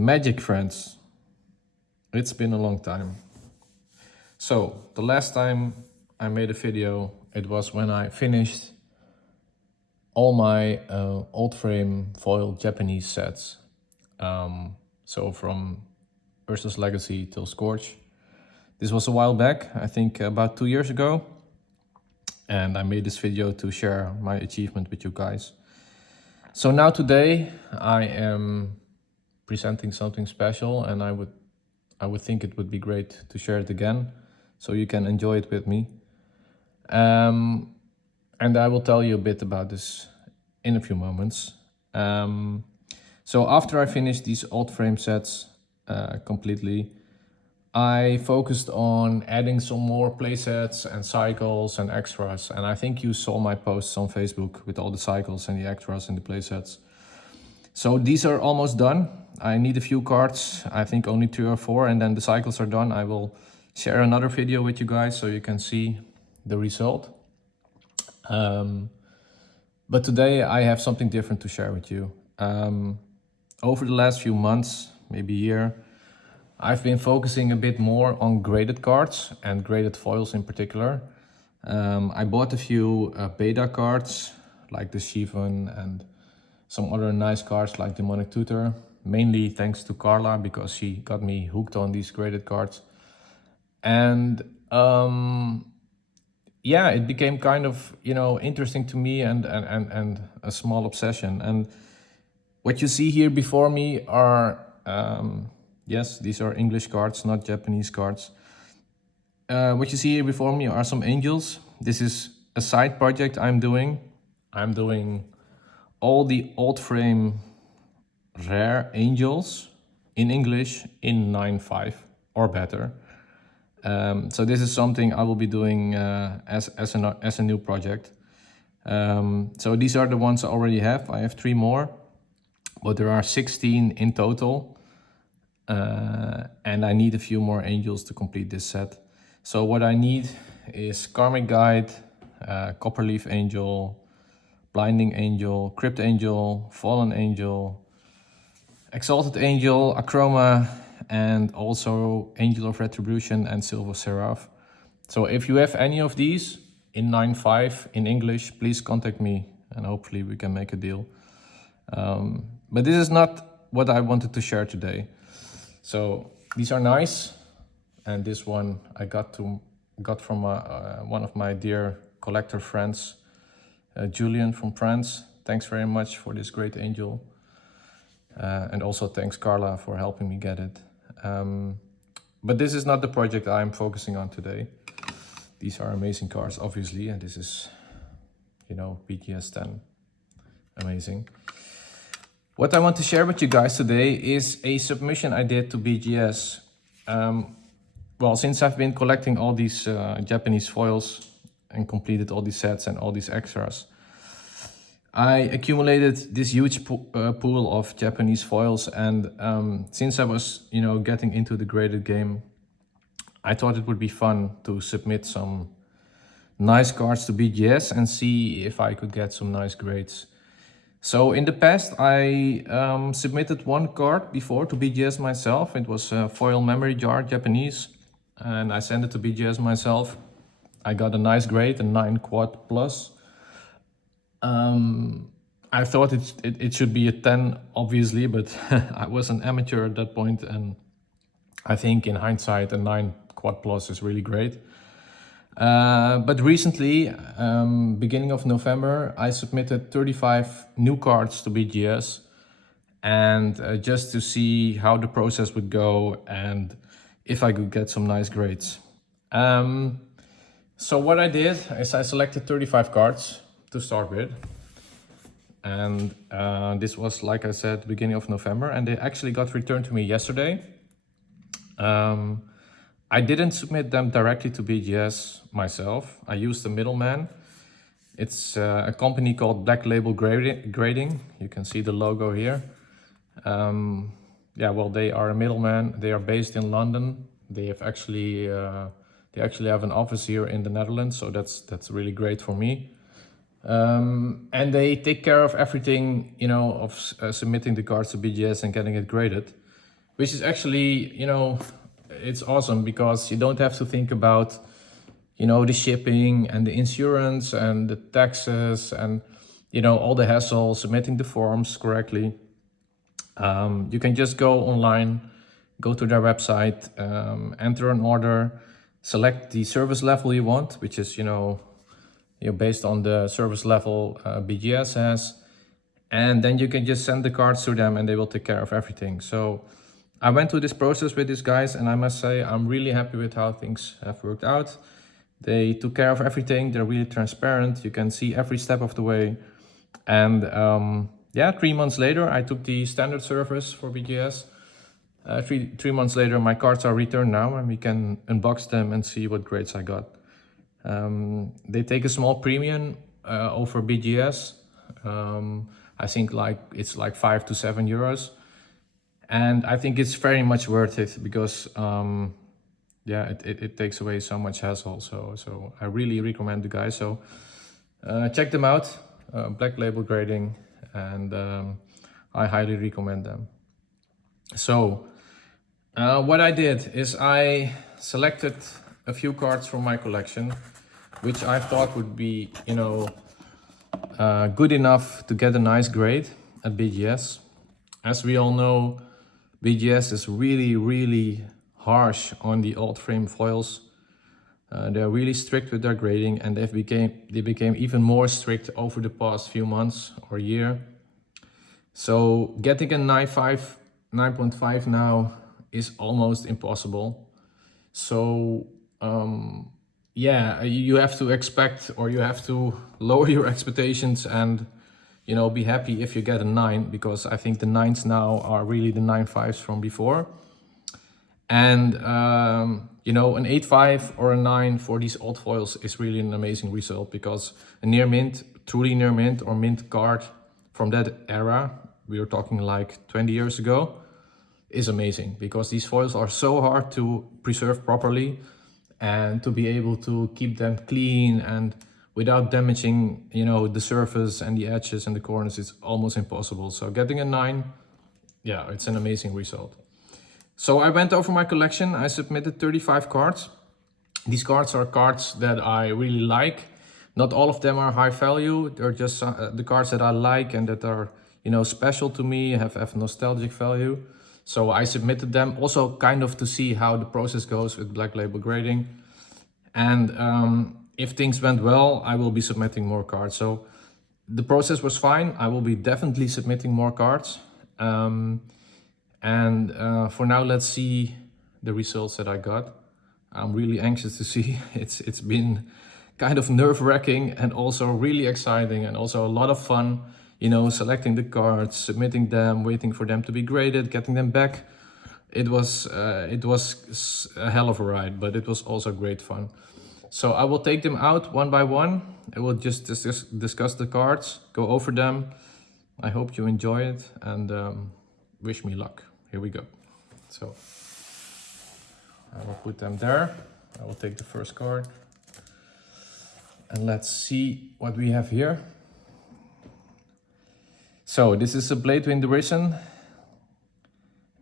Magic friends, it's been a long time. So the last time I made a video, it was when I finished all my Oldframe foil Japanese sets. So from Ursus Legacy till Scorch. This was a while back, I think about 2 years ago. And I made this video to share my achievement with you guys. So now today I am presenting something special, and I would think it would be great to share it again so you can enjoy it with me. And I will tell you a bit about this in a few moments. So after I finished these Oldframe sets completely, I focused on adding some more playsets and cycles and extras. And I think you saw my posts on Facebook with all the cycles and the extras and the playsets. So these are almost done. I need a few cards, I think only 3 or 4, and then the cycles are done. I will share another video with you guys so you can see the result. But today I have something different to share with you. Over the last few months, maybe a year, I've been focusing a bit more on graded cards and graded foils in particular. I bought a few beta cards like the Shivan and some other nice cards like Demonic Tutor, mainly thanks to Carla because she got me hooked on these graded cards. And yeah, it became kind of, interesting to me and a small obsession. And what you see here before me are, yes, these are English cards, not Japanese cards. What you see here before me are some angels. This is a side project I'm doing. I'm doing all the Oldframe rare angels in English in 9.5 or better. So this is something I will be doing as a new project. So these are the ones I already have. I have 3 more, but there are 16 in total. And I need a few more angels to complete this set. So what I need is Karmic Guide, Copperleaf Angel, Blinding Angel, Crypt Angel, Fallen Angel, Exalted Angel, Achroma, and also Angel of Retribution and Silver Seraph. So if you have any of these in 9.5 in English, please contact me and hopefully we can make a deal. But this is not what I wanted to share today. So these are nice, and this one I got from one of my dear collector friends, Julian from France. Thanks very much for this great angel. And also thanks Carla for helping me get it. But this is not the project I'm focusing on today. These are amazing cards, obviously, and this is, BGS 10. Amazing. What I want to share with you guys today is a submission I did to BGS. Well, since I've been collecting all these Japanese foils and completed all these sets and all these extras, I accumulated this huge pool of Japanese foils, and since I was, getting into the graded game, I thought it would be fun to submit some nice cards to BGS and see if I could get some nice grades. So in the past, I submitted 1 card before to BGS myself. It was a foil memory jar, Japanese, and I sent it to BGS myself. I got a nice grade, a 9 quad plus. I thought it should be a 10, obviously, but I was an amateur at that point, and I think in hindsight, a 9 quad plus is really great. But recently, beginning of November, I submitted 35 new cards to BGS, and just to see how the process would go and if I could get some nice grades. So what I did is I selected 35 cards to start with. And this was, like I said, beginning of November, and they actually got returned to me yesterday. I didn't submit them directly to BGS myself. I used a middleman. It's a company called Black Label Grading. You can see the logo here. Yeah, well, they are a middleman. They are based in London. They actually have an office here in the Netherlands, so that's really great for me. And they take care of everything, of submitting the cards to BGS and getting it graded. which is actually, you know, it's awesome because you don't have to think about, you know, the shipping and the insurance and the taxes and, you know, all the hassle, submitting the forms correctly. You can just go online, go to their website, enter an order, select the service level you want, which is, you know, based on the service level BGS has, and then you can just send the cards to them and they will take care of everything. So I went through this process with these guys, and I must say I'm really happy with how things have worked out. They took care of everything. They're really transparent. You can see every step of the way. And yeah, 3 months later, I took the standard service for BGS. Three months later, my cards are returned now, and we can unbox them and see what grades I got. They take a small premium over BGS. I think it's like 5 to 7 euros. And I think it's very much worth it because yeah, it takes away so much hassle. So I really recommend the guys. So check them out, Black Label Grading, and I highly recommend them. So what I did is I selected a few cards from my collection, which I thought would be, you know, good enough to get a nice grade at BGS. As we all know, BGS is really harsh on the Oldframe foils. They're really strict with their grading, and they became even more strict over the past few months or year. So getting a 9.5 now is almost impossible. So yeah, you have to expect, or you have to lower your expectations and, you know, be happy if you get a 9, because I think the 9s now are really the 9.5s from before. And you know, an 8.5 or a 9 for these old foils is really an amazing result, because a near mint, truly near mint or mint card from that era, we were talking like 20 years ago, is amazing, because these foils are so hard to preserve properly and to be able to keep them clean and without damaging, you know, the surface and the edges and the corners. Is almost impossible. So getting a 9, yeah, it's an amazing result. So I went over my collection. I submitted 35 cards. These cards are cards that I really like. Not all of them are high value. They're just the cards that I like and that are, you know, special to me, have nostalgic value. So I submitted them also kind of to see how the process goes with Black Label Grading. And if things went well, I will be submitting more cards. So the process was fine. I will be definitely submitting more cards. For now, let's see the results that I got. I'm really anxious to see. It's been kind of nerve-wracking and also really exciting and also a lot of fun, you know, selecting the cards, submitting them, waiting for them to be graded, getting them back. It was a hell of a ride, but it was also great fun. So I will take them out one by one. I will just discuss the cards, go over them. I hope you enjoy it, and wish me luck. Here we go. So I will put them there. I will take the first card. And let's see what we have here. So this is a Bladewind Risen,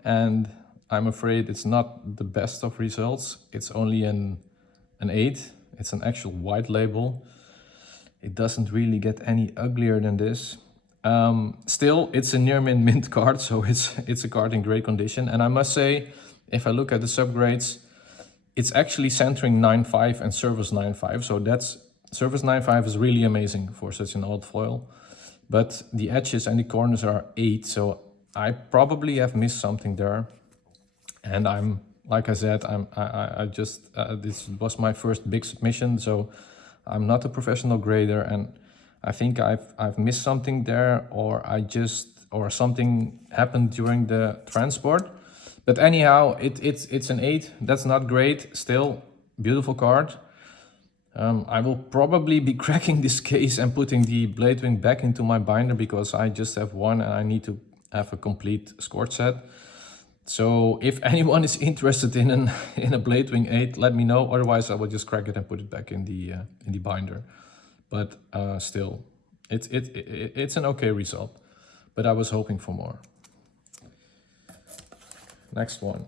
and I'm afraid it's not the best of results. It's only an 8. It's an actual white label. It doesn't really get any uglier than this. Still, it's a near mint card, so it's a card in great condition. And I must say, if I look at the subgrades, it's actually centering 9.5 and surface 9.5. So that's surface 9.5 is really amazing for such an old foil. But the edges and the corners are 8, so I probably have missed something there. And I'm, like I said, I just this was my first big submission, so I'm not a professional grader, and I think I've missed something there, or something happened during the transport. But anyhow, it's an 8. That's not great. Still, beautiful card. I will probably be cracking this case and putting the Bladewind back into my binder, because I just have one and I need to have a complete scored set. So if anyone is interested in a Bladewind 8, let me know. Otherwise, I will just crack it and put it back in the binder. But still, it's an okay result. But I was hoping for more. Next one.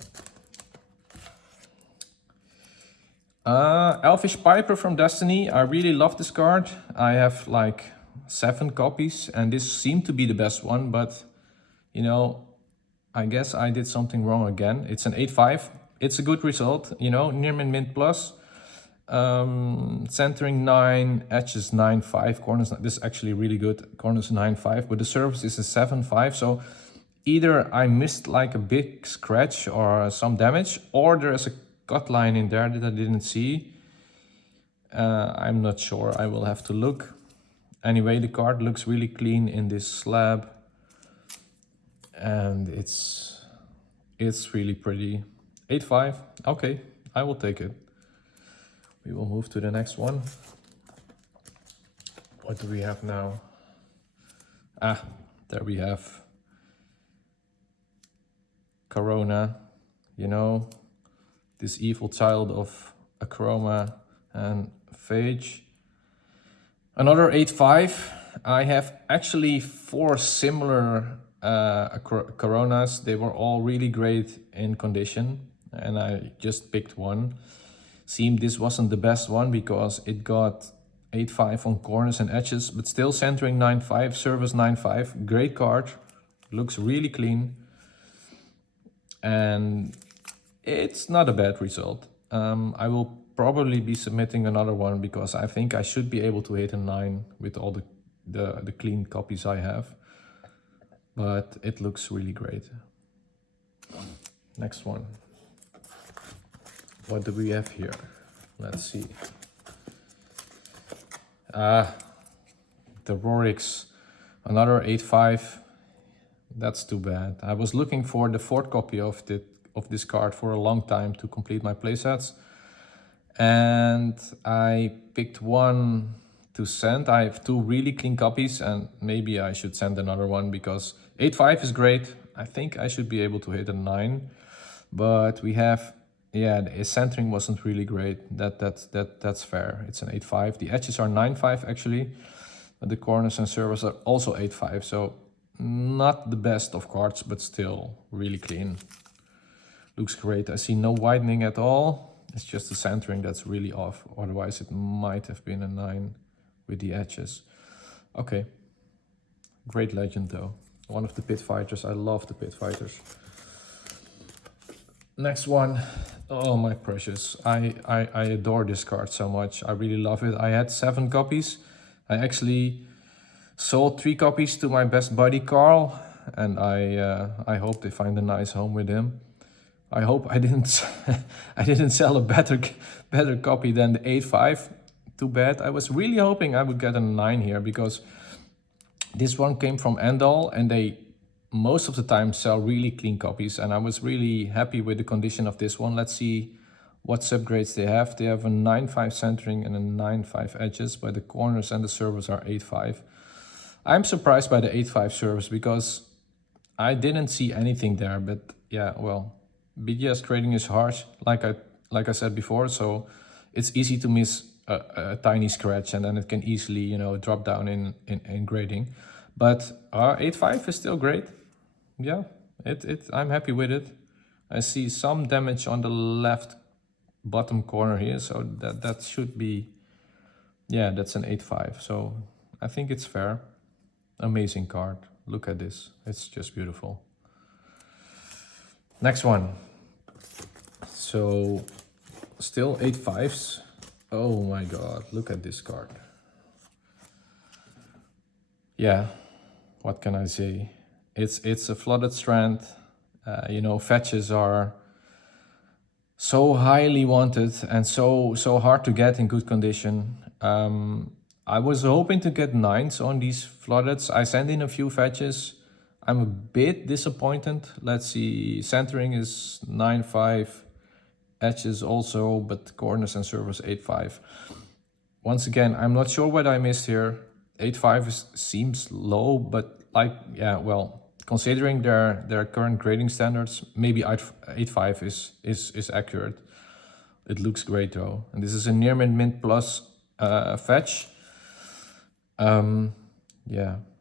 Elfish Piper from Destiny. I really love this card. I have like 7 copies and this seemed to be the best one, but you know, I guess I did something wrong again. It's an 8/5. It's a good result, you know, near mint plus. Centering 9, edges 9/5, corners, this is actually really good, corners 9/5, but the surface is a 7/5, so either I missed like a big scratch or some damage, or there's a cut line in there that I didn't see. I'm not sure, I will have to look. Anyway, the card looks really clean in this slab, and it's really pretty. 8/5, okay, I will take it. We will move to the next one. What do we have now? Ah, there we have Corona, you know, this evil child of Acroma and Phage. Another 8/5. I have actually 4 similar Coronas. They were all really great in condition, and I just picked one. Seemed this wasn't the best one because it got 8/5 on corners and edges, but still centering 9/5, service 9/5. Great card, looks really clean, and it's not a bad result. I will probably be submitting another one because I think I should be able to hit a 9 with all the clean copies I have, but it looks really great. Next one. What do we have here? Let's see. The Rorix, another 8/5. That's too bad. I was looking for the 4th copy of this card for a long time to complete my playsets, and I picked one to send. I have 2 really clean copies, and maybe I should send another one because 8/5 is great. I think I should be able to hit a 9, but we have, yeah, the centering wasn't really great. That's fair. It's an 8/5. The edges are 9/5 actually, but the corners and surface are also 8/5. So not the best of cards, but still really clean. Looks great. I see no widening at all. It's just the centering that's really off. Otherwise it might have been a 9 with the edges. Okay. Great legend though. One of the pit fighters. I love the pit fighters. Next one. Oh my precious. I adore this card so much. I really love it. I had 7 copies. I actually sold 3 copies to my best buddy Carl, and I hope they find a nice home with him. I hope I didn't I didn't sell a better copy than the 8/5. Too bad. I was really hoping I would get a 9 here because this one came from Endall and they most of the time sell really clean copies, and I was really happy with the condition of this one. Let's see what subgrades they have. They have a 9/5 centering and a 9/5 edges, but the corners and the surface are 8/5. I'm surprised by the 8/5 surface because I didn't see anything there, but yeah, well, BGS grading is harsh, like I said before, so it's easy to miss a tiny scratch, and then it can easily, you know, drop down in grading. But 8/5 is still great. Yeah, I'm happy with it. I see some damage on the left bottom corner here, so that should be, yeah, that's an 8/5. So I think it's fair. Amazing card. Look at this. It's just beautiful. Next one. So still 8/5s. Oh my god, look at this card. Yeah, what can I say? It's a flooded strand. You know, fetches are so highly wanted and so hard to get in good condition. I was hoping to get 9s on these floodeds. I sent in a few fetches. I'm a bit disappointed. Let's see, centering is 9/5, edges also, but corners and surface 8/5. Once again, I'm not sure what I missed here. 8/5 seems low, but like, yeah, well, considering their current grading standards, maybe 8/5 is accurate. It looks great though. And this is a near mint plus fetch.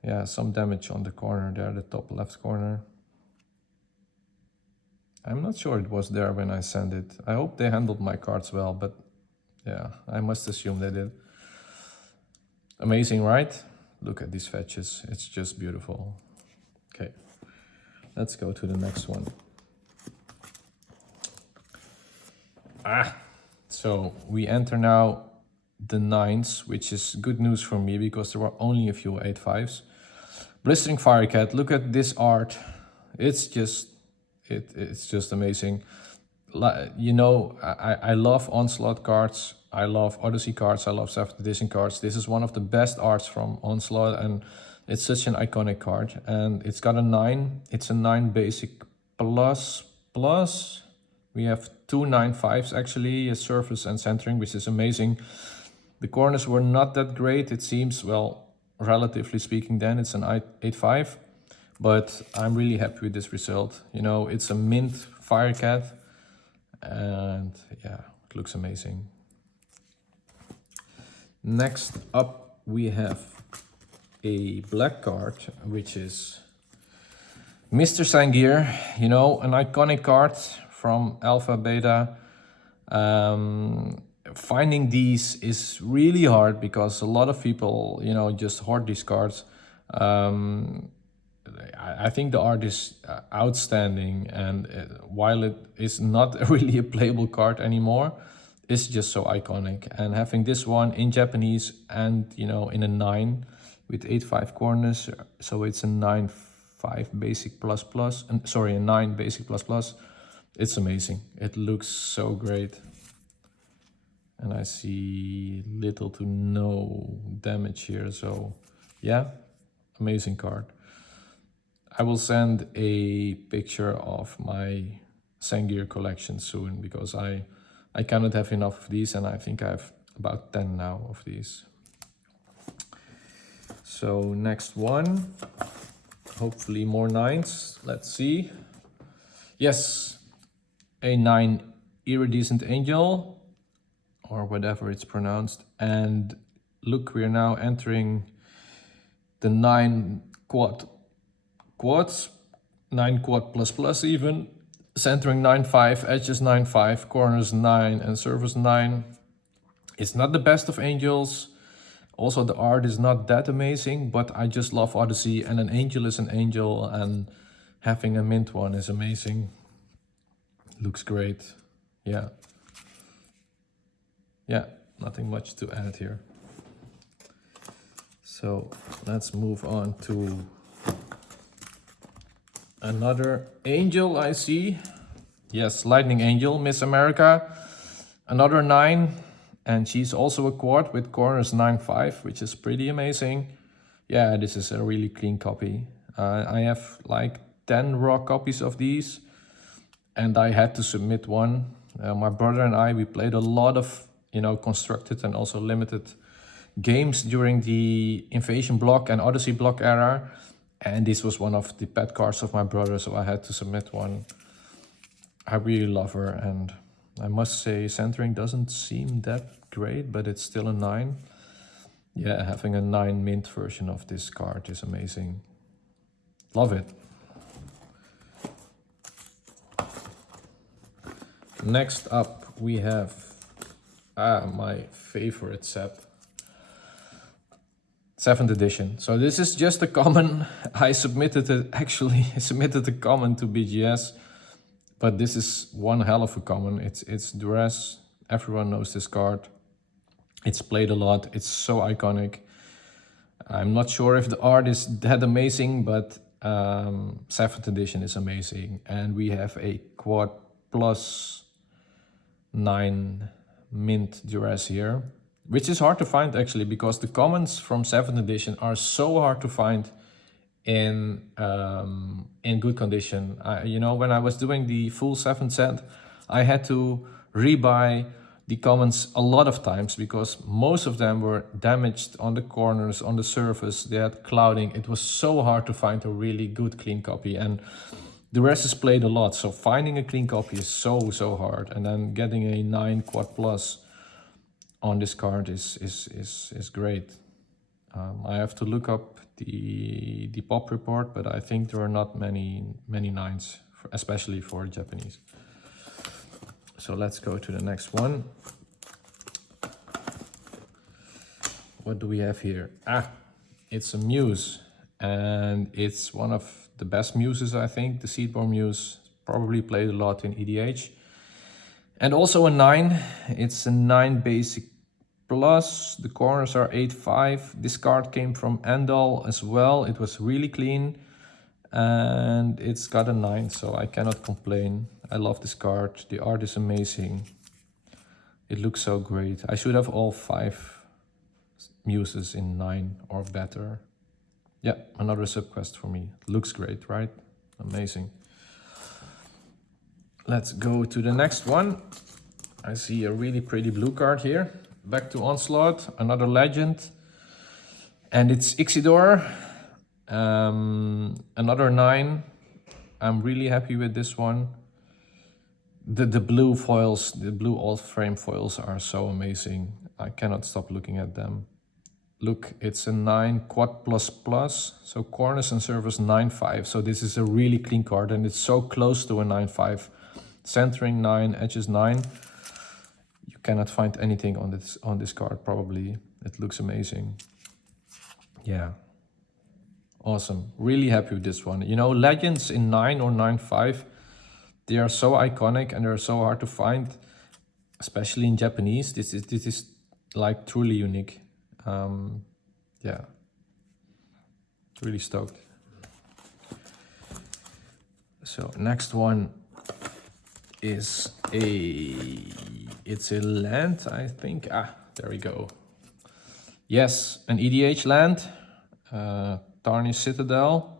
Yeah, some damage on the corner there, the top left corner. I'm not sure it was there when I sent it. I hope they handled my cards well, but yeah, I must assume they did. Amazing, right? Look at these fetches. It's just beautiful. Okay, let's go to the next one. So we enter now the 9s, which is good news for me because there were only a few 8/5s. Blistering Firecat, look at this art. It's just amazing. You know, I love Onslaught cards, I love Odyssey cards, I love 7th edition cards. This is one of the best arts from Onslaught, and it's such an iconic card. And it's got a 9. It's a 9 basic plus. We have 2 9/5s actually, a surface and centering, which is amazing. The corners were not that great, it seems. Well, relatively speaking, then it's an 8/5. But I'm really happy with this result. You know, it's a mint Firecat, and yeah, it looks amazing. Next up, we have a black card, which is Mr. Sangir, you know, an iconic card from Alpha Beta. Finding these is really hard because a lot of people, you know, just hoard these cards. I think the art is outstanding, and while it is not really a playable card anymore, it's just so iconic. And having this one in Japanese and, you know, in a 9 with 8/5 corners, so it's a 9/5 basic plus plus, and sorry, a 9 basic plus plus. It's amazing. It looks so great. And I see little to no damage here, so yeah, amazing card. I will send a picture of my Sangir collection soon because I cannot have enough of these, and I think I have about 10 now of these. So next one, hopefully more 9s. Let's see. Yes, a 9 Iridescent Angel, or whatever it's pronounced. And look, we're now entering the 9 quads, 9 quad plus plus even, centering 9/5, edges 9/5, corners 9, and surface 9. It's not the best of angels. Also, the art is not that amazing, but I just love Odyssey, and an angel is an angel, and having a mint one is amazing. Looks great. Yeah. Yeah, nothing much to add here. So let's move on to another angel I see. Yes, Lightning Angel, Miss America. Another 9, and she's also a quad with corners 9/5, which is pretty amazing. Yeah, this is a really clean copy. I have like 10 raw copies of these, and I had to submit one. My brother and I, we played a lot of, you know, constructed and also limited games during the Invasion block and Odyssey block era. And this was one of the pet cards of my brother, so I had to submit one. I really love her, and I must say centering doesn't seem that great, but it's still a 9. Yeah, having a 9 mint version of this card is amazing. Love it. Next up, we have my favorite set. 7th edition. So this is just a common. I submitted it, actually submitted a common to BGS, but this is one hell of a common. It's Duress. Everyone knows this card. It's played a lot. It's so iconic. I'm not sure if the art is that amazing, but 7th edition is amazing. And we have a quad plus 9 mint Duress here, which is hard to find actually, because the commons from 7th edition are so hard to find in good condition. You know, when I was doing the full 7th set, I had to rebuy the commons a lot of times because most of them were damaged on the corners, on the surface. They had clouding. It was so hard to find a really good clean copy, and the rest is played a lot. So finding a clean copy is so hard, and then getting a 9 quad plus on this card is great. I have to look up the pop report, but I think there are not many 9s especially for Japanese. So let's go to the next one. What do we have here? It's a Muse, and it's one of the best Muses, I think. The Seedborn Muse, probably played a lot in EDH. And also a 9. It's a 9 basic plus. The corners are 8/5. This card came from Endal as well. It was really clean, and it's got a 9, so I cannot complain. I love this card. The art is amazing. It looks so great. I should have all 5 Muses in 9 or better. Yeah, another subquest for me. It looks great, right? Amazing. Let's go to the next one. I see a really pretty blue card here. Back to Onslaught, another legend. And it's Ixidor. Another 9. I'm really happy with this one. The blue foils, the blue Oldframe foils are so amazing. I cannot stop looking at them. Look, it's a 9 quad plus plus. So corners and surface 9/5. So this is a really clean card, and it's so close to a 9/5. Centering 9, edges 9. You cannot find anything on this card probably. It looks amazing. Yeah. Awesome. Really happy with this one. You know, legends in 9 or 9/5, they are so iconic and they're so hard to find, especially in Japanese. This is like truly unique. Yeah, really stoked. So next one is it's a land, I think. There we go. Yes, an EDH land, Tarnished Citadel.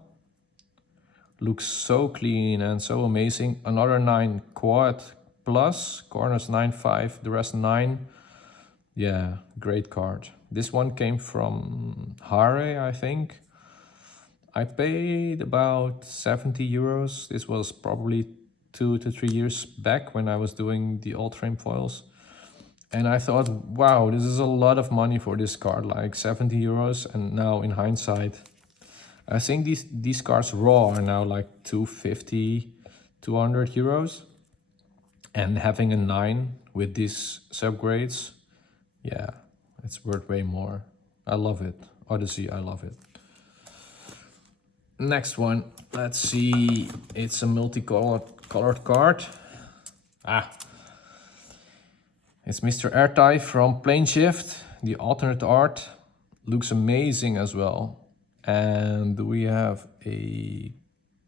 Looks so clean and so amazing. Another 9 quad plus, corners 9/5, the rest 9. Yeah, great card. This one came from Hare, I think. I paid about 70 euros. This was probably 2 to 3 years back when I was doing the Oldframe foils. And I thought, wow, this is a lot of money for this card, like 70 euros. And now in hindsight, I think these cards raw are now like 250, 200 euros. And having a 9 with these subgrades, yeah, it's worth way more. I love it. Odyssey, I love it. Next one, let's see. It's a multicolored card. It's Mr. Airtie from Planeshift. The alternate art looks amazing as well. And we have a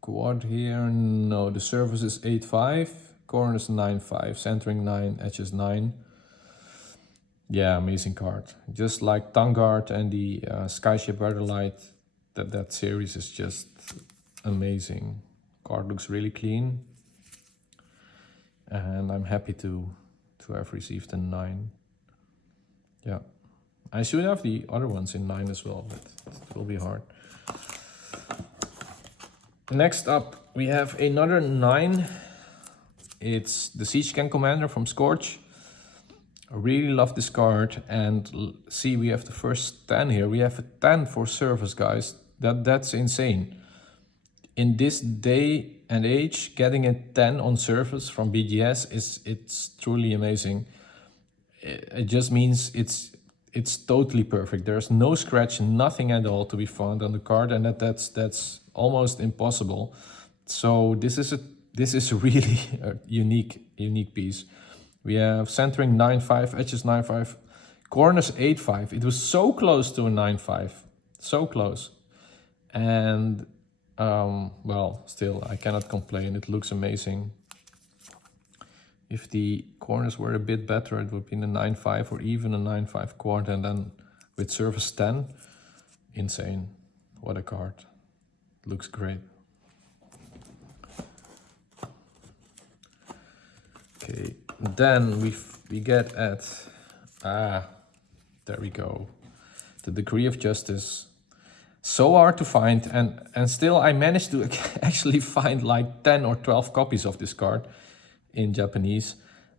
quad here. No, the surface is 8/5, corners 9/5, centering 9, edges 9. Yeah, amazing card. Just like Tangard and the Skyship Weatherlight, that series is just amazing. Card looks really clean. And I'm happy to have received a 9. Yeah. I should have the other ones in 9 as well, but it will be hard. Next up, we have another 9. It's the Siege-Ken Commander from Scorch. I really love this card, and see, we have the first 10 here. We have a 10 for surface, guys. That's insane. In this day and age, getting a 10 on surface from BGS it's truly amazing. It just means it's totally perfect. There's no scratch, nothing at all to be found on the card, and that's almost impossible. So this is really a unique piece. We have centering 9/5, edges 9/5, corners 8/5. It was so close to a 9/5, so close. And well, still, I cannot complain. It looks amazing. If the corners were a bit better, it would be a 9/5 or even a 9/5 quad, and then with surface 10, insane. What a card. Looks great. Okay, then we get at, there we go, the Decree of Justice. So hard to find, and still I managed to actually find like 10 or 12 copies of this card in Japanese.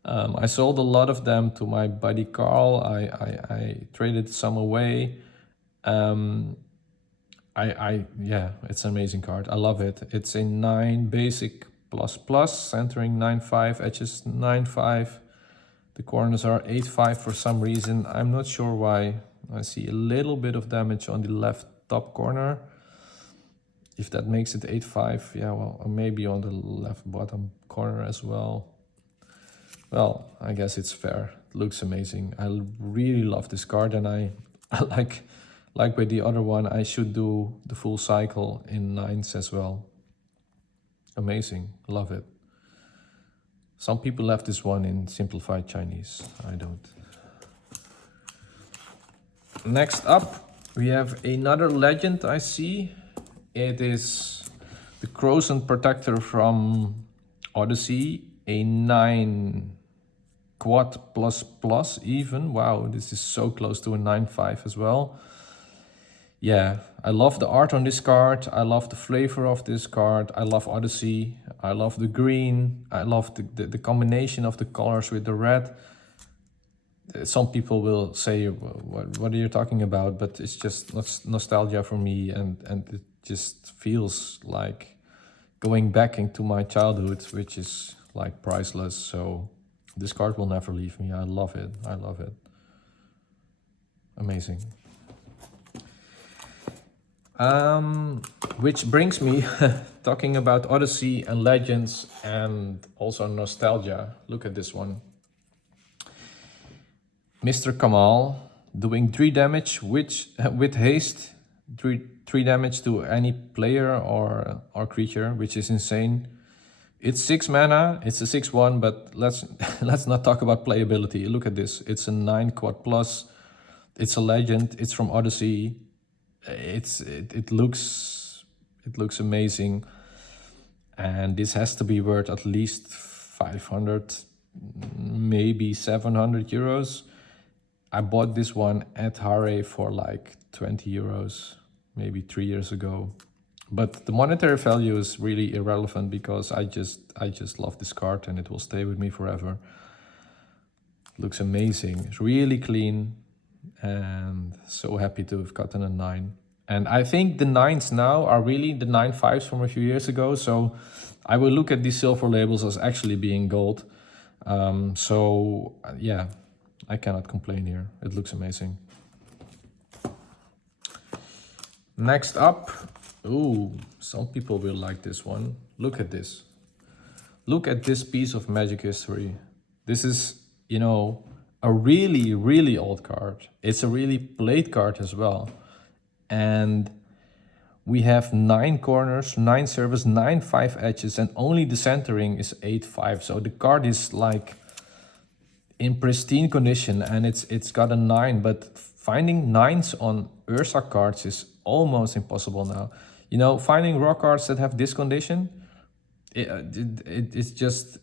I sold a lot of them to my buddy Carl. I traded some away. Yeah, it's an amazing card. I love it. It's a 9 basic centering 9.5, edges 9.5. The corners are 8.5 for some reason. I'm not sure why. I see a little bit of damage on the left top corner. If that makes it 8.5, yeah, well, maybe on the left bottom corner as well. Well, I guess it's fair. It looks amazing. I really love this card, and I like with the other one, I should do the full cycle in 9s as well. Amazing, love it. Some people have this one in simplified Chinese. I don't. Next up, we have another legend I see. It is the Crozen Protector from Odyssey, a 9 quad plus even. Wow, this is so close to a 9.5 as well. Yeah, I love the art on this card. I love the flavor of this card. I love Odyssey. I love the green. I love the combination of the colors with the red. Some people will say, what are you talking about? But it's just nostalgia for me, and it just feels like going back into my childhood, which is like priceless. So this card will never leave me. I love it. I love it. Amazing. Which brings me talking about Odyssey and Legends and also nostalgia. Look at this one. Mr. Kamal doing 3 damage with haste, 3 damage to any player or creature, which is insane. It's 6 mana, it's a 6/1, but let's not talk about playability. Look at this. It's a 9 quad plus. It's a legend. It's from Odyssey. It looks amazing, and this has to be worth at least 500, maybe 700 euros. I bought this one at Hare for like 20 euros, maybe 3 years ago. But the monetary value is really irrelevant because I just love this card and it will stay with me forever. Looks amazing. It's really clean, and so happy to have gotten a 9. And I think the 9s now are really the 9.5s from a few years ago. So I will look at these silver labels as actually being gold. So yeah, I cannot complain here. It looks amazing. Next up, ooh, some people will like this one. Look at this. Look at this piece of Magic history. This is, you know, a really, really old card. It's a really played card as well. And we have 9 corners, 9 surface, 9.5 edges, and only the centering is 8.5. So the card is like in pristine condition, and it's got a 9, but finding 9s on Ursa cards is almost impossible now. You know, finding raw cards that have this condition, it's just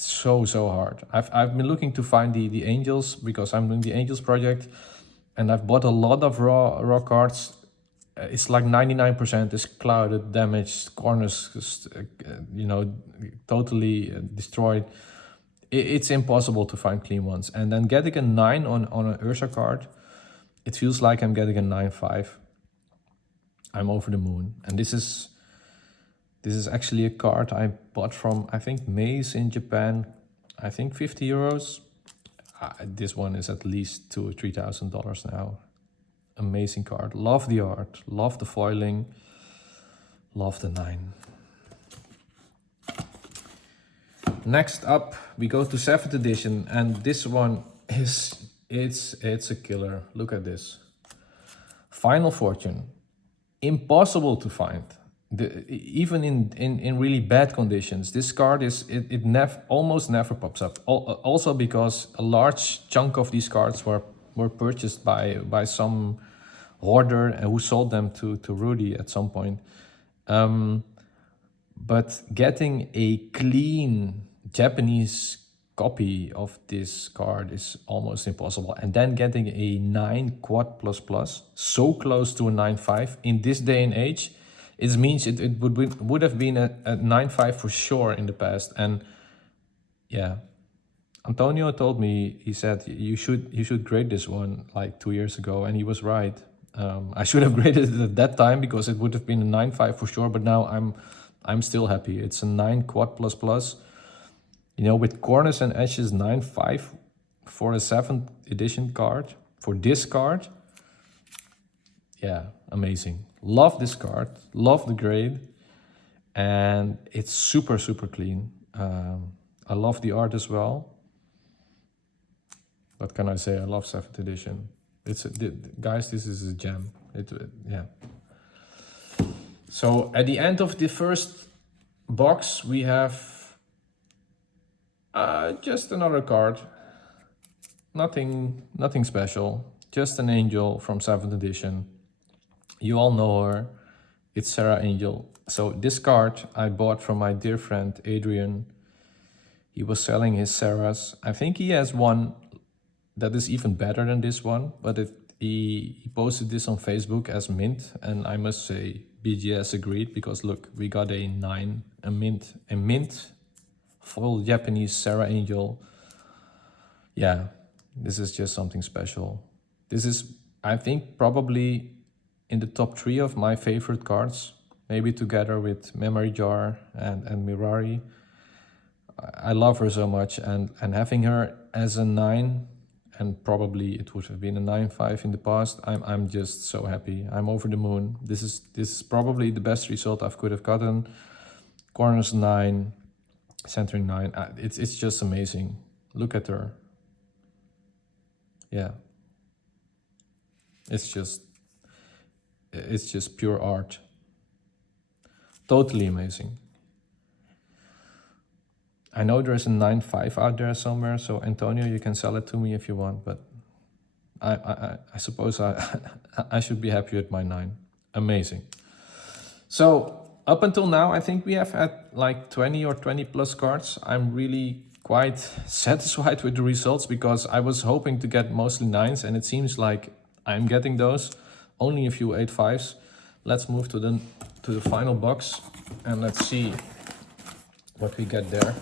so hard. I've been looking to find the Angels because I'm doing the Angels project, and I've bought a lot of raw cards. It's like 99% is clouded, damaged, corners, you know, totally destroyed. It's impossible to find clean ones. And then getting a 9 on an Ursa card, it feels like I'm getting a 9.5. I'm over the moon. And this is actually a card I bought from, I think, Maze in Japan. I think 50 euros. This one is at least $2,000 or $3,000 now. Amazing card. Love the art. Love the foiling. Love the 9. Next up, we go to 7th edition, and this one is it's a killer. Look at this. Final Fortune. Impossible to find. Even in really bad conditions, this card almost never pops up. Also because a large chunk of these cards were purchased by some hoarder who sold them to Rudy at some point. But getting a clean Japanese copy of this card is almost impossible. And then getting a 9 quad plus, so close to a 9.5 in this day and age, it means it would have been a 9.5 for sure in the past. And yeah, Antonio told me, he said you should grade this one like 2 years ago, and he was right. I should have graded it at that time because it would have been a 9.5 for sure. But now I'm still happy. It's a 9 quad plus plus. You know, with corners and edges 9.5 for a 7th edition card. For this card, yeah, amazing. Love this card, love the grade, and it's super, super clean. I love the art as well. What can I say? I love 7th edition. Guys, this is a gem. Yeah. So at the end of the first box, we have just another card. Nothing special. Just an angel from 7th edition. You all know her. It's Sarah Angel. So this card I bought from my dear friend Adrian. He was selling his Sarahs. I think he has one that is even better than this one, but he posted this on Facebook as mint, and I must say BGS agreed, because look, we got a 9, a mint full Japanese Sarah Angel. Yeah, this is just something special. This is, I think, probably in the top 3 of my favorite cards, maybe together with Memory Jar and Mirari. I love her so much, and having her as a 9, and probably it would have been a 9.5 in the past, I'm just so happy. I'm over the moon. This is probably the best result I could have gotten. Corners 9, centering 9. It's just amazing. Look at her. Yeah. It's just pure art. Totally amazing. I know there's a 9.5 out there somewhere, so Antonio, you can sell it to me if you want, but I suppose I should be happy with my 9. Amazing. So up until now, I think we have had like 20 or 20 plus cards. I'm really quite satisfied with the results, because I was hoping to get mostly 9s, and it seems like I'm getting those. Only a few 8.5s. Let's move to the final box, and let's see what we get there.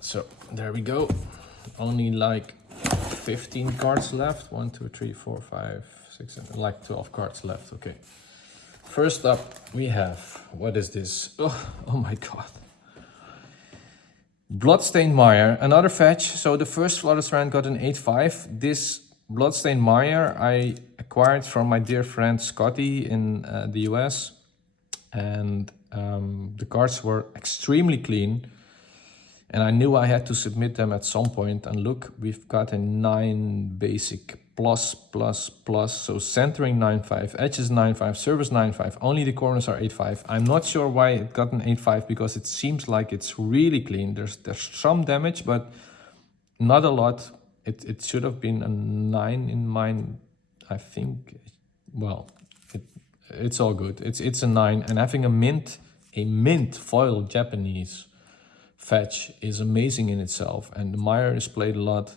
So there we go. Only like 15 cards left. 1, 2, 3, 4, 5, 6, 7, like 12 cards left. Okay. First up, we have, what is this? Oh my god. Bloodstained Mire, another fetch. So the first Flooded Strand got an 8.5. This Bloodstained Mire I acquired from my dear friend Scotty in the US. And the cards were extremely clean. And I knew I had to submit them at some point. And look, we've got a 9 basic plus, plus, plus. So centering 9.5, edges 9.5, surface 9.5. Only the corners are 8.5. I'm not sure why it got an 8.5, because it seems like it's really clean. There's some damage, but not a lot. It should have been a 9 in mine, I think. Well, it's all good. It's a 9, and having a mint foil Japanese fetch is amazing in itself, and the Mire is played a lot.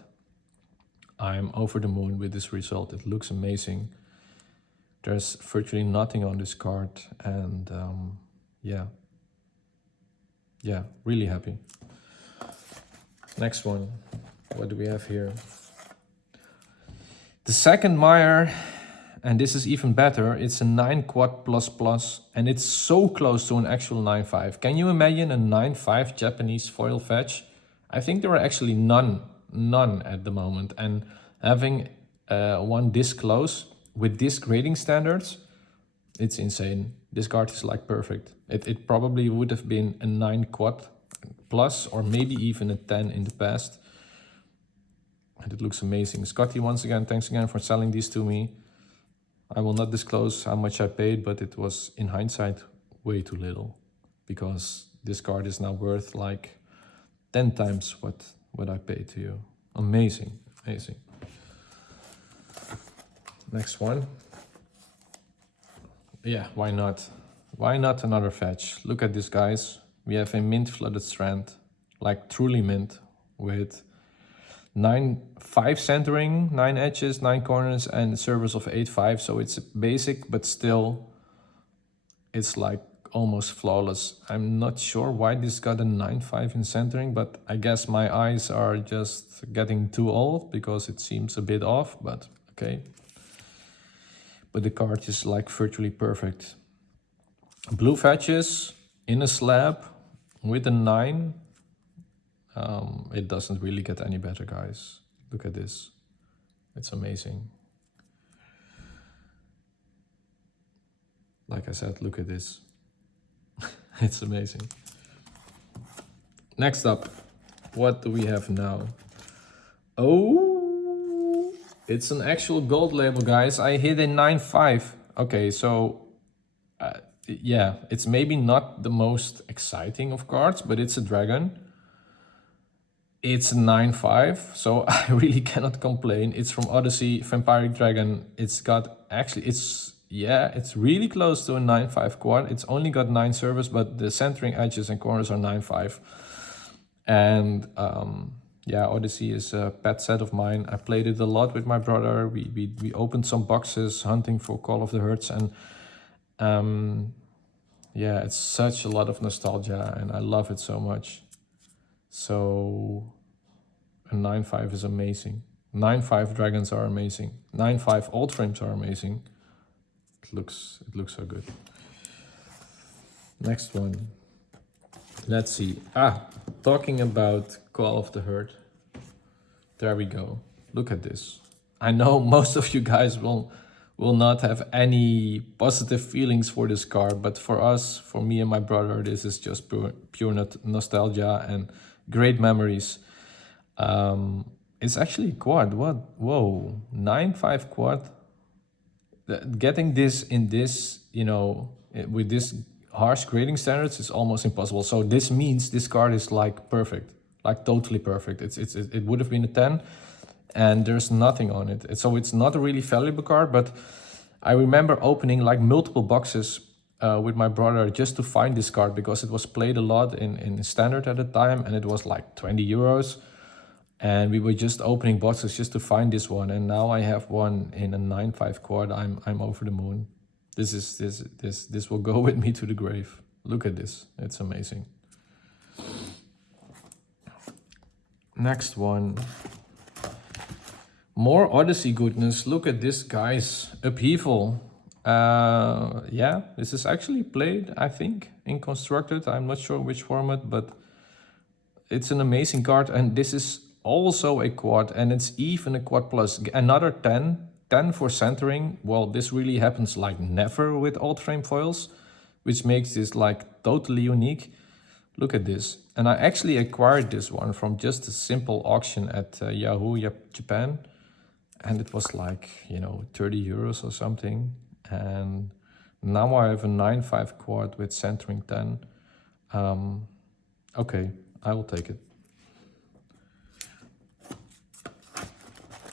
I'm over the moon with this result. It looks amazing. There's virtually nothing on this card, and yeah, really happy. Next one, what do we have here? The second Mire, and this is even better. It's a 9 quad plus plus, and it's so close to an actual 9.5. Can you imagine a 9.5 Japanese foil fetch? I think there are actually none at the moment, and having one this close with this grading standards, it's insane. This card is like perfect. It probably would have been a 9 quad plus, or maybe even a 10 in the past. And it looks amazing. Scotty, once again, thanks again for selling these to me. I will not disclose how much I paid, but it was, in hindsight, way too little, because this card is now worth like 10 times what I paid to you. Amazing, amazing. Next one. Yeah, why not? Why not another fetch? Look at this, guys. We have a mint Flooded Strand, like truly mint, with 9.5 centering, 9 edges, 9 corners, and a surface of 8.5. So it's basic, but still, it's like almost flawless. I'm not sure why this got a 9.5 in centering, but I guess my eyes are just getting too old, because it seems a bit off, but okay. but the card is like virtually perfect. Blue fetches in a slab with a 9. It doesn't really get any better, guys. Look at this. It's amazing. Like I said, look at this. It's amazing. Next up, what do we have now? Oh, it's an actual gold label, guys. I hit a 9.5. Okay, so yeah, it's maybe not the most exciting of cards, but it's a dragon. It's a 9.5, so I really cannot complain. It's from Odyssey, Vampiric Dragon. It's got, actually, it's really close to a 9.5 quad. It's only got 9 service, but the centering edges and corners are 9.5. And yeah, Odyssey is a pet set of mine. I played it a lot with my brother. We opened some boxes hunting for Call of the Herds, and yeah, it's such a lot of nostalgia and I love it so much. So a 9.5 is amazing. 9.5 dragons are amazing. 9.5 Oldframes are amazing. It looks so good. Next one. Let's see. Talking about Call of the Herd. There we go. Look at this. I know most of you guys will not have any positive feelings for this card, but for us, for me and my brother, this is just pure nostalgia and great memories. It's actually a quad. What? Whoa, 9.5 quad. Getting this in this, you know, with this harsh grading standards is almost impossible. So this means this card is like perfect, like totally perfect. It would have been a 10, and there's nothing on it. So it's not a really valuable card, but I remember opening like multiple boxes with my brother just to find this card because it was played a lot in standard at the time, and it was like 20 euros. And we were just opening boxes just to find this one, and now I have one in a 9.5 quad. I'm over the moon. This will go with me to the grave. Look at this, it's amazing. Next one. More Odyssey goodness. Look at this, guys. Upheaval. Yeah, this is actually played, I think, in Constructed. I'm not sure which format, but it's an amazing card, and this is also a quad, and it's even a quad plus. Another 10 for centering. Well, this really happens like never with Oldframe foils, which makes this like totally unique. Look at this. And I actually acquired this one from just a simple auction at Yahoo Japan, and it was like, you know, 30 euros or something. And now I have a 9.5 quad with centering 10. Okay, I will take it.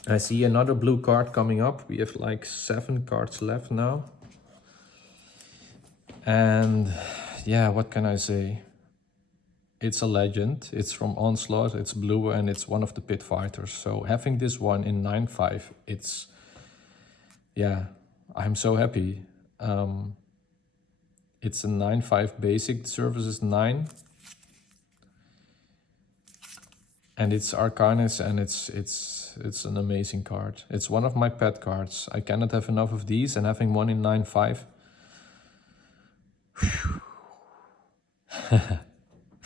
I see another blue card coming up. We have like 7 cards left now. And yeah, what can I say? It's a legend. It's from Onslaught. It's blue, and it's one of the pit fighters. So having this one in 9.5, it's, yeah, I'm so happy. It's a 9.5 basic. Service is 9. And it's Arcanus, and it's an amazing card. It's one of my pet cards. I cannot have enough of these, and having one in 9.5.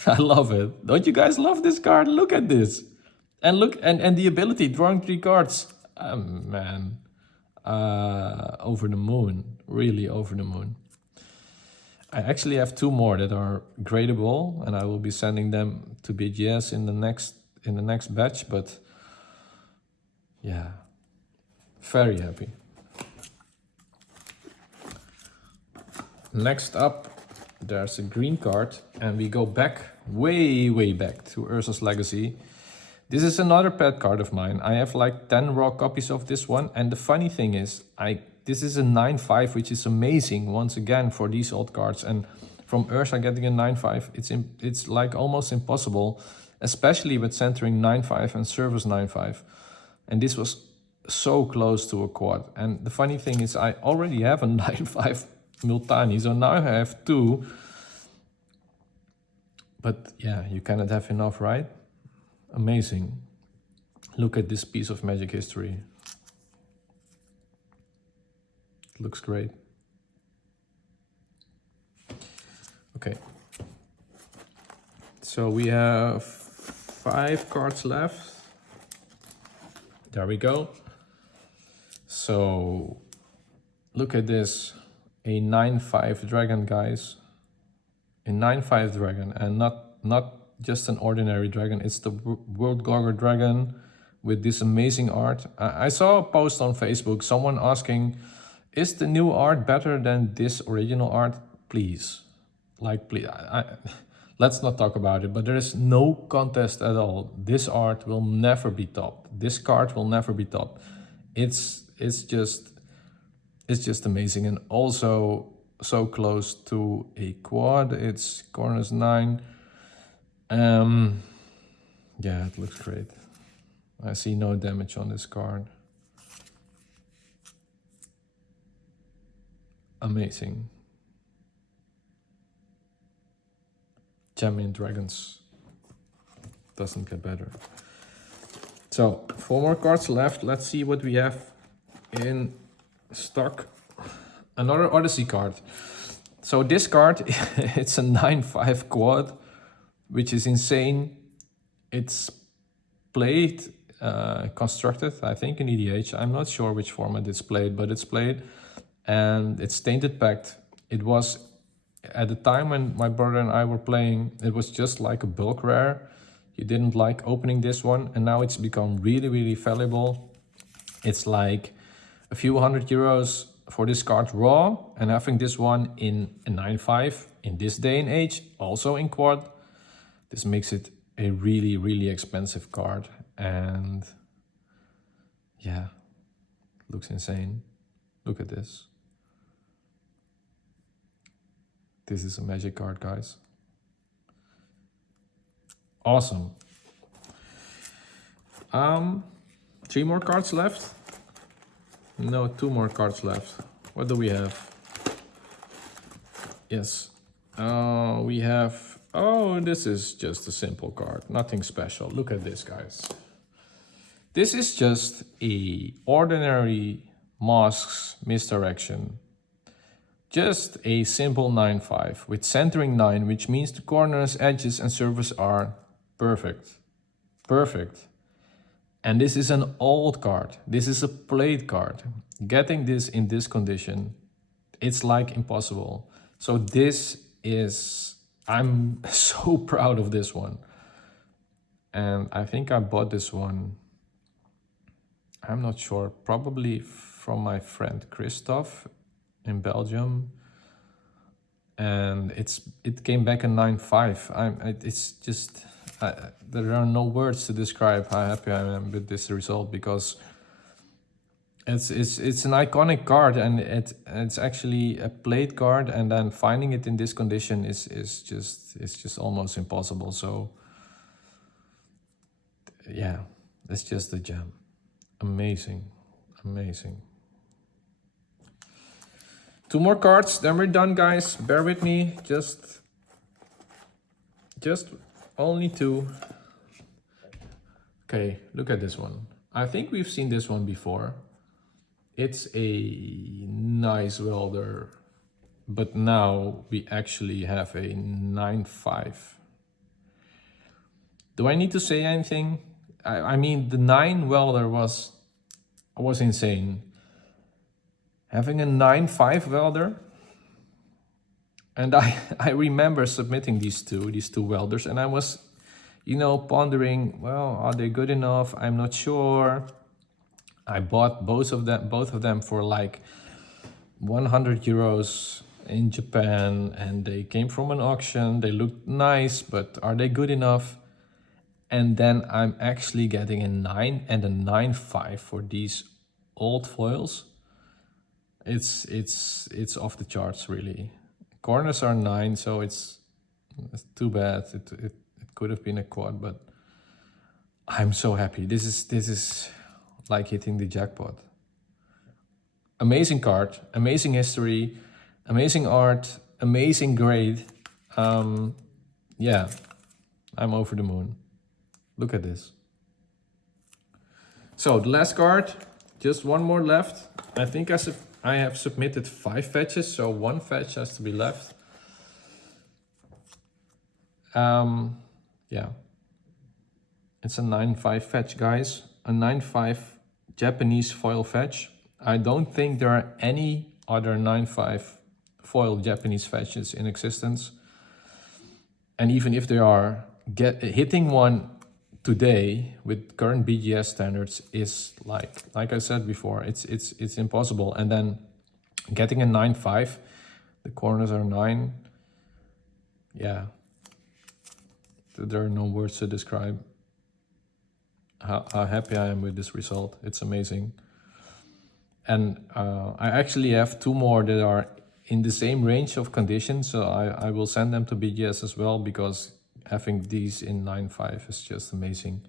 I love it. Don't you guys love this card? Look at this. And look, and the ability, drawing 3 cards. Man, over the moon, really over the moon. I actually have 2 more that are gradable, and I will be sending them to BGS in the next batch, but yeah, very happy. Next up, there's a green card, and we go back, way back to Urza's Legacy. This is another pet card of mine. I have like 10 raw copies of this one, and the funny thing is, this is a 9.5, which is amazing once again for these old cards. And from Urza getting a 9.5, it's like almost impossible, especially with centering 9.5 and service 9.5. And this was so close to a quad. And the funny thing is, I already have a 9.5 Multani, so now I have 2. But yeah, you cannot have enough, right? Amazing. Look at this piece of Magic history. Looks great. Okay. So we have 5 cards left. There we go. So look at this, a 9/5 dragon, guys. A 9/5 dragon, and not just an ordinary dragon. It's the World Gogger dragon with this amazing art. I saw a post on Facebook, someone asking, is the new art better than this original art? Please, like, please, let's not talk about it, but there is no contest at all. This art will never be topped. This card will never be topped. It's just amazing, and also so close to a quad. It's corners 9. Yeah, it looks great. I see no damage on this card. Amazing. Champion Dragons. Doesn't get better. So 4 more cards left. Let's see what we have in stock. Another Odyssey card. So this card, it's a 9/5 quad, which is insane. It's played, constructed, I think in EDH. I'm not sure which format it's played, but it's played. And it's tainted packed. It was, at the time when my brother and I were playing, it was just like a bulk rare. You didn't like opening this one, and now it's become really, really valuable. It's like a few €100 for this card raw, and having this one in a 9/5 in this day and age, also in quad, this makes it a really, really expensive card. And yeah, looks insane. Look at this. This is a magic card, guys. Awesome. 3 more cards left. No, 2 more cards left. What do we have? Yes. We have... Oh, this is just a simple card. Nothing special. Look at this, guys. This is just a ordinary Masks Misdirection. Just a simple 9/5 with centering 9, which means the corners, edges and surface are perfect. Perfect. And this is an old card. This is a played card. Getting this in this condition, it's like impossible. So this is, I'm so proud of this one. And I think I bought this one, I'm not sure, probably from my friend Christoph in Belgium. And it came back in 9/5. It's just, there are no words to describe how happy I am with this result, because it's an iconic card, and it's actually a played card, and then finding it in this condition is just almost impossible. So yeah, it's just a gem. Amazing, amazing. 2 more cards, then we're done, guys. Bear with me, just only 2. Okay, look at this one. I think we've seen this one before. It's a nice welder, but now we actually have a 9/5. Do I need to say anything? I mean, the 9 welder was insane. Having a 9/5 welder, and I remember submitting these two welders, and I was, you know, pondering, well, are they good enough? I'm not sure. I bought both of them for like €100 in Japan, and they came from an auction. They looked nice, but are they good enough? And then I'm actually getting a 9 and a 9/5 for these old foils. It's off the charts, really. Corners are 9, so it's too bad. It could have been a quad, but I'm so happy. This is like hitting the jackpot. Amazing card, amazing history, amazing art, amazing grade. Yeah, I'm over the moon. Look at this. So the last card, just 1 more left. I think I have submitted 5 fetches, so 1 fetch has to be left. Yeah, it's a 9.5 fetch, guys. A 9.5 Japanese foil fetch. I don't think there are any other 9.5 foil Japanese fetches in existence. And even if there are, hitting one today with current BGS standards is like I said before, it's impossible. And then getting a 9.5, the corners are 9. Yeah, there are no words to describe how happy I am with this result. It's amazing. And I actually have 2 more that are in the same range of conditions, so I will send them to BGS as well, because having these in 9.5 is just amazing.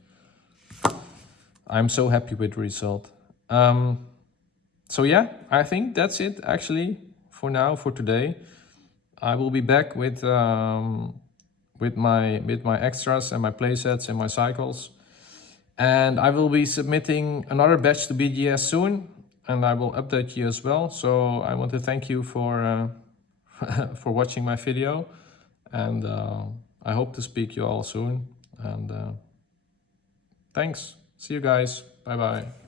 I'm so happy with the result. So yeah, I think that's it actually for now, for today. I will be back with my extras and my playsets and my cycles. And I will be submitting another batch to BGS soon, and I will update you as well. So I want to thank you for for watching my video, and I hope to speak to you all soon. And thanks. See you guys. Bye bye.